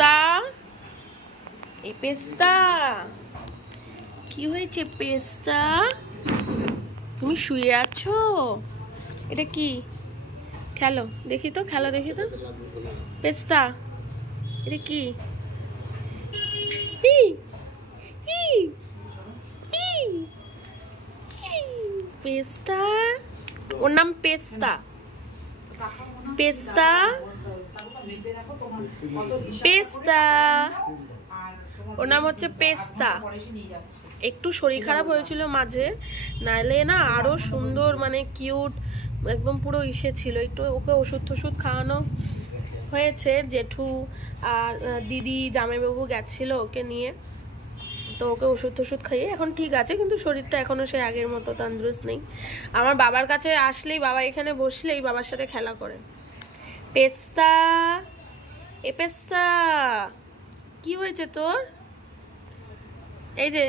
পেস্তা, এই পেস্তা কি হয়েছে? পেস্তা তুমি শুয়ে আছো? এটা কি? খেলো দেখি তো, খেলো দেখি তো। পেস্তা এটা কি? পেস্তা, ওর নাম পেস্তা। পেস্তা পেস্তা ওর নাম হচ্ছে পেস্তা। একটু শরীর খারাপ হয়েছিল মাঝে, নাইলে না আরো সুন্দর মানে কিউট একদম পুরো ইসে ছিল। একটু ওকে ওষুধ টষুধ খাওয়ানো হয়েছে, জেঠু আর দিদি জামাইবাবু গেছিল ওকে নিয়ে, তো ওকে ওষুধ টষুধ খাইয়ে এখন ঠিক আছে, কিন্তু শরীরটা এখনো সে আগের মতো তন্দুরুস্ত নেই। আমার বাবার কাছে আসলেই, বাবা এখানে বসলেই বাবার সাথে খেলা করে। পেস্তা, এ পেস্তা কি হয়েছে তোর? এই যে